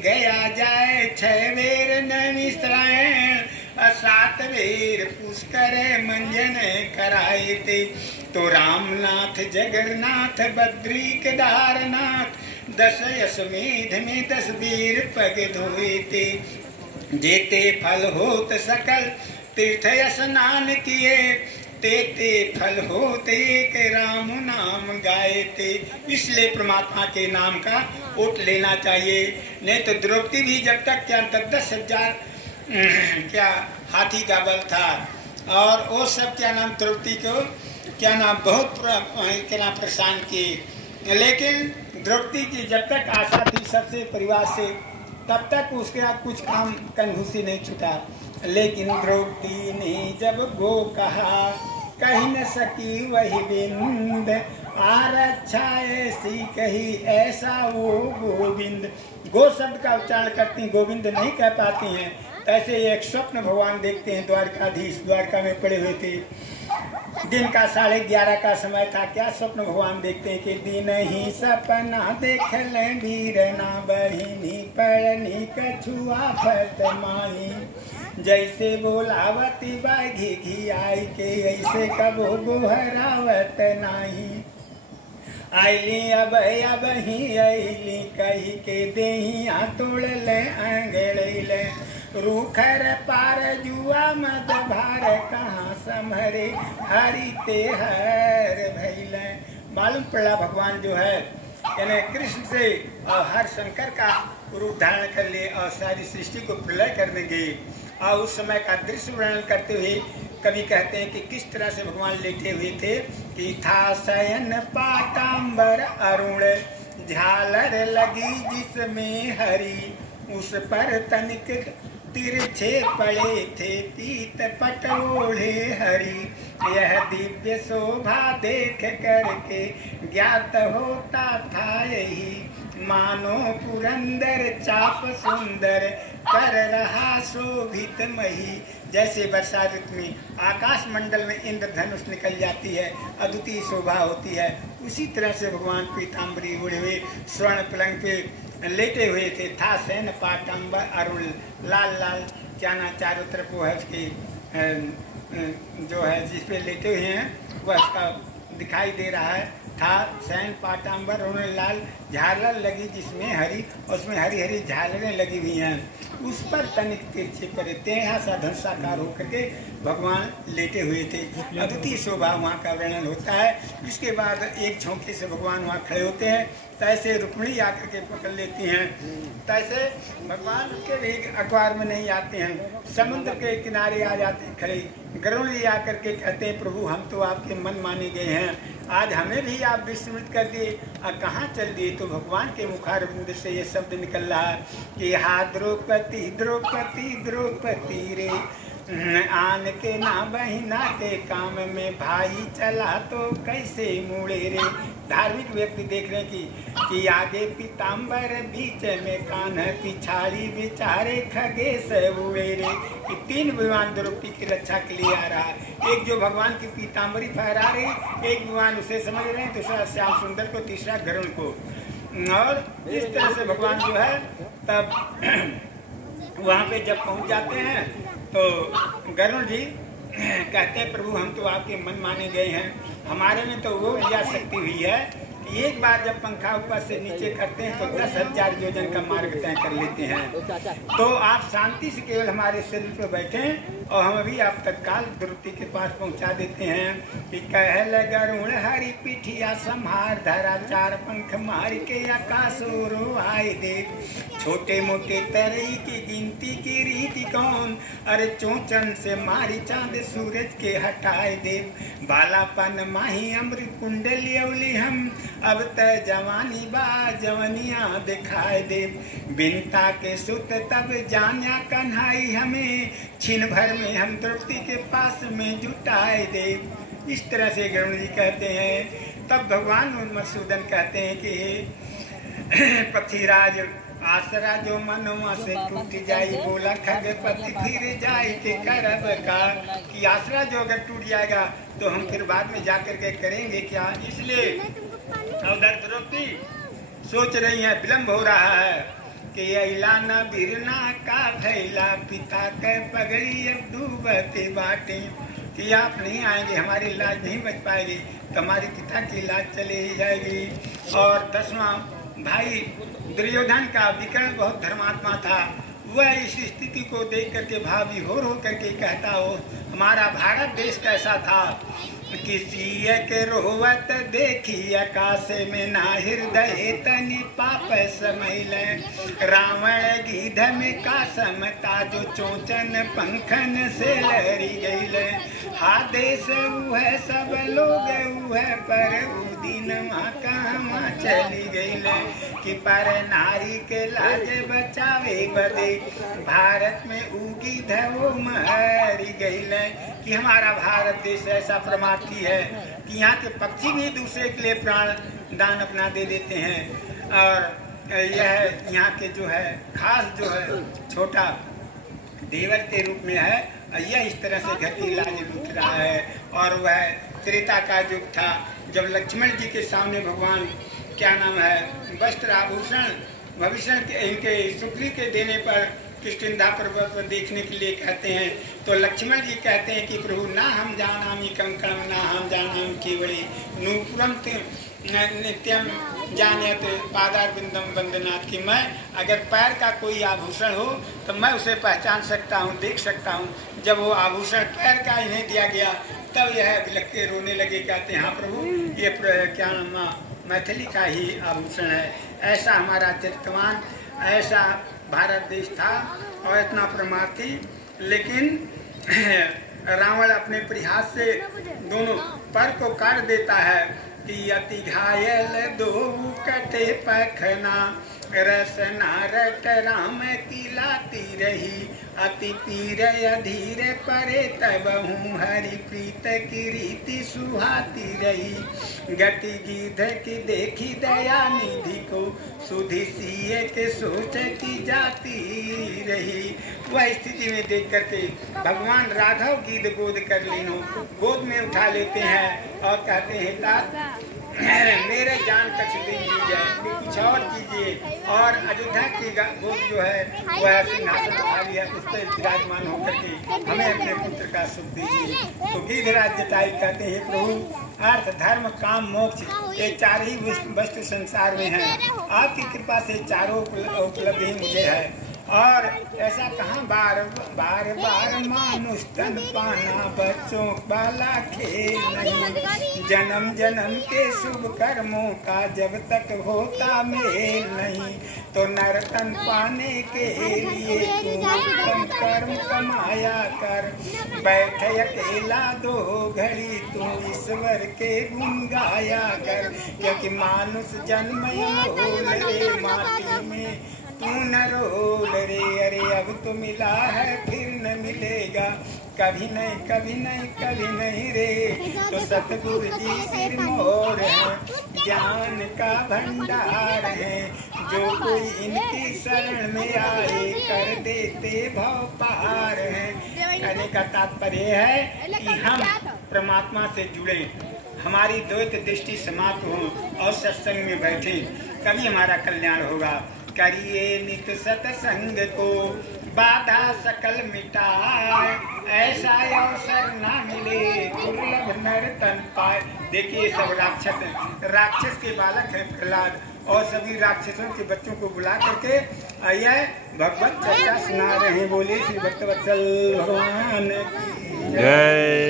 गया जाए 6 बेर नैमिषारण्य, 7 बेर पुष्कर मंजन कराए थे। तो रामनाथ जगन्नाथ बद्री केदारनाथ, 10 अश्वमेध में 10 बेर पग धोए थे। जेते फल होत सकल तीर्थ स्नान किए, तेते फल होते एक राम नाम गाए थे। इसलिए परमात्मा के नाम का ओट लेना चाहिए। नहीं तो द्रौपदी भी जब तक क्या 10,000 क्या हाथी का बल था, और वो सब क्या नाम द्रौपदी को क्या नाम बहुत क्या नाम परेशान किए। लेकिन द्रौपदी की जब तक आशा थी सबसे परिवार से, तब तक उसके साथ कुछ काम कंजूसी नहीं छूटा। लेकिन द्रौपदी ने जब गो कहा, कह न सकी वही बिंद, आरक्षा ऐसी कही ऐसा वो गोविंद। गो शब्द का उच्चारण करती, गोविंद नहीं कह पाती हैं। ऐसे एक स्वप्न भगवान देखते हैं। द्वारकाधीश द्वारका में पड़े हुए थे, दिन का 11:30 का समय था। क्या स्वप्न भगवान देखते हैं कि दिन ही सपना देख ले वीर ना बहिनी, पड़नी कछुआ फतमाही। जैसे बोलावती बाघी घी आई के, ऐसे कबो गोहरावत नाही। आईली अब ही आईली कही के देहिया तोड़ ले अंगड़े, रूखर पार जुआ मद भार, कहाँ समरे हरि ते हर भैल। मालूम पड़ा भगवान जो है यानी कृष्ण से और हर शंकर का रूप धारण कर लिए और सारी सृष्टि को प्रलय करने गए। और उस समय का दृश्य वर्णन करते हुए कवि कहते हैं कि किस तरह से भगवान लेटे हुए थे कि था शयन पाटांबर अरुण, झालर लगी जिसमें हरी, उस पर तनिक तिरछे पड़े थे पीत पट ओढ़े हरी। यह दिव्य शोभा देख करके ज्ञात होता था यही, मानो पुरंदर चाप सुंदर कर रहा शोभित मही। जैसे वर्षा ऋतु में आकाश मंडल में इंद्रधनुष निकल जाती है, अद्वितीय शोभा होती है, उसी तरह से भगवान पीताम्बरी ओढ़े हुए स्वर्ण पलंग पे लेटे हुए थे। था सैन पाटंबर अरुण, लाल लाल क्या ना चारों तरफ वो है उसकी जो है जिस पे लेटे हुए हैं वह उसका दिखाई दे रहा है। था सैन पाटांबर अरुण लाल, झालर लगी जिसमें हरी, और उसमें हरी हरी झालरें लगी हुई हैं। उस पर तनिक तिरछे पड़े, तेहा सा धनुषाकार होकर के भगवान लेटे हुए थे। अद्वितीय शोभा वहाँ का वर्णन होता है। इसके बाद एक झोंके से भगवान वहाँ खड़े होते हैं, तैसे रुक्मिणी आकर के पकड़ लेती हैं, तैसे भगवान के भी अखबार में नहीं आते हैं, समुद्र के किनारे आ जाते हैं खड़े। गरुड़ जी आकर के कहते हैं प्रभु हम तो आपके मन माने गए हैं, आज हमें भी आप विस्मृत कर दिए और कहाँ चल दिए। तो भगवान के मुखारविंद से ये शब्द निकल रहा है कि हा द्रौपदी द्रौपदी द्रौपदी रे, आन के ना बहिना के काम में भाई चला तो कैसे मुड़े रे। धार्मिक व्यक्ति देख रहे कि आगे पीताम्बर बीच में कान, पिछाड़ी बेचारे खगेश उड़े रे। कि 3 विमान द्रौपदी की रक्षा के लिए आ रहा है। एक जो भगवान की पीताम्बरी फहरा रही, एक विमान उसे समझ रहे हैं, दूसरा श्याम सुंदर को, तीसरा गरुड़ को। और इस तरह से भगवान जो है तब वहाँ पे जब पहुँच जाते हैं तो गरुड़ जी कहते हैं प्रभु हम तो आपके मन माने गए हैं, हमारे में तो वो ऊर्जा शक्ति हुई है कि एक बार जब पंखा ऊपर से नीचे करते हैं तो 10,000 योजन का मार्ग तय कर लेते हैं। तो आप शांति से केवल हमारे शरीर पर बैठें और हम भी आप तत्काल द्रौपदी के पास पहुंचा देते हैं। कि कहल गरुड़ हरि पिठिया संहार, धरा 4 पंख मार के आकाश आए दे। छोटे मोटे तरई की गिनती की रीति कौन, अरे चोचन से मारी चांद सूरज के हटाए दे। बालापन माही अमृत कुंडली हम, अब तय जवानी बा जवनिया दिखाए दे। बिनता के सुत तब जान्या कन्हाई, हमें छिन भर में हम द्रौपदी के पास में जुटाए दे। इस तरह से गरुड़ जी कहते हैं। तब भगवान मधुसूदन कहते हैं कि पथिराज आसरा जो मनवा से टूट जाई, बोला खगपति फिर जाए के करब का। कि आसरा जो अगर टूट जाएगा तो हम फिर बाद में जाकर के करेंगे क्या। इसलिए उधर द्रौपदी सोच रही है, विलम्ब हो रहा है, कि अला न बिरना का थैला पिता के पगड़ी अब डूबते बाटे, कि आप नहीं आएंगे हमारी लाज नहीं बच पाएगी तो हमारी पिता की लाज चली ही जाएगी। और 10वां भाई दुर्योधन का विकर्ण बहुत धर्मात्मा था, वह इस स्थिति को देख करके भाव विभोर होकर के कहता हो हमारा भारत देश कैसा था, किसी के रोवत देखी आकाश में ना हृदय तनि पाप समैल, रावण गीध में का समता जो चोचन पंखन से लहरी गईल, हा देश वह सब लोग वह पर दिन कहाँ चली गईल, कि पर नारी के लाज बचावे बदे भारत में उगी धो मरी गईल, कि हमारा भारत देश ऐसा परमार्थी है कि यहाँ के पक्षी भी दूसरे के लिए प्राण दान अपना दे देते हैं। और यह यहाँ के जो है खास जो है छोटा देवर के रूप में है, यह इस तरह से घर की लाज लूट रहा है। और वह त्रेता का युग था जब लक्ष्मण जी के सामने भगवान क्या नाम है वस्त्र आभूषण भविष्य इनके सुग्री के देने पर किष्किंधा पर्वत पर देखने के लिए कहते हैं, तो लक्ष्मण जी कहते हैं कि प्रभु ना हम जानामि कंकणम ना हम जानामि केवड़ी नूपुरम नित्यम जानियत पादारविंदम वंदनाथ, कि मैं अगर पैर का कोई आभूषण हो तो मैं उसे पहचान सकता हूँ, देख सकता हूँ। जब वो आभूषण पैर का इन्हें दिया गया तब यह बिलख के रोने लगे, कहते हैं हाँ प्रभु ये क्या नाम मैथिली का ही आभूषण है। ऐसा हमारा चरित्रवान ऐसा भारत देश था और इतना परमार्थी, लेकिन रावण अपने परिहास से दोनों पर को काट देता है कि अति घायल दो कटे पखना रसना रट राम की लाती रही, अति पीर अधीर परे तब हूँ हरि प्रीत की रीति सुहाती रही, गति गीध की देखी दया निधि को सुधि सीए के सोच की जाती रही। वह स्थिति में देख करके भगवान राघव गीध गोद कर लीनो गोद में उठा लेते हैं और कहते हैं तात मेरे जान कछ दिन लीजिए, कुछ और कीजिए। और अयोध्या की गोद जो है वह सिंहासन उठा लिया, उस पर विराजमान होकर के हमें अपने पुत्र का सुख दीजिए। तो गिरिराज जटायु कहते हैं प्रभु अर्थ धर्म काम मोक्ष ये चार ही वस्तु संसार में हैं, आपकी कृपा से चारों उपलब्धि मुझे है। और ऐसा कहाँ बार बार बार मानुष तन पाना बच्चों वाला खेल नहीं, जन्म जन्म के शुभ कर्मों का जब तक होता मेल नहीं, तो नर तन पाने के लिए तू कर्म कमाया कर, बैठ अकेला दो घड़ी तू ईश्वर के गुण गाया कर, क्योंकि मानुष जन्म रे माटी में तू न रोल रे, अरे अब तो मिला है फिर न मिलेगा, कभी नहीं कभी नहीं कभी नहीं रे। तो सतगुरु जी सिर मोर है, ज्ञान का भंडार है, जो कोई इनकी शरण में आए कर देते भव पार है। कहने का तात्पर्य है कि हम परमात्मा से जुड़े, हमारी द्वैत दृष्टि समाप्त हो और सत्संग में बैठे, तभी हमारा कल्याण होगा। करिए नित सत्संग को बाधा सकल मिटाए, ऐसा अवसर ना मिले दुर्लभ नर तन पाए। देखिए सब राक्षस के बालक है प्रहलाद, और सभी राक्षसों के बच्चों को बुला करके आइए भगवत चर्चा सुना रहे हैं। बोलिए श्री भक्तवत्सल भगवान की जय।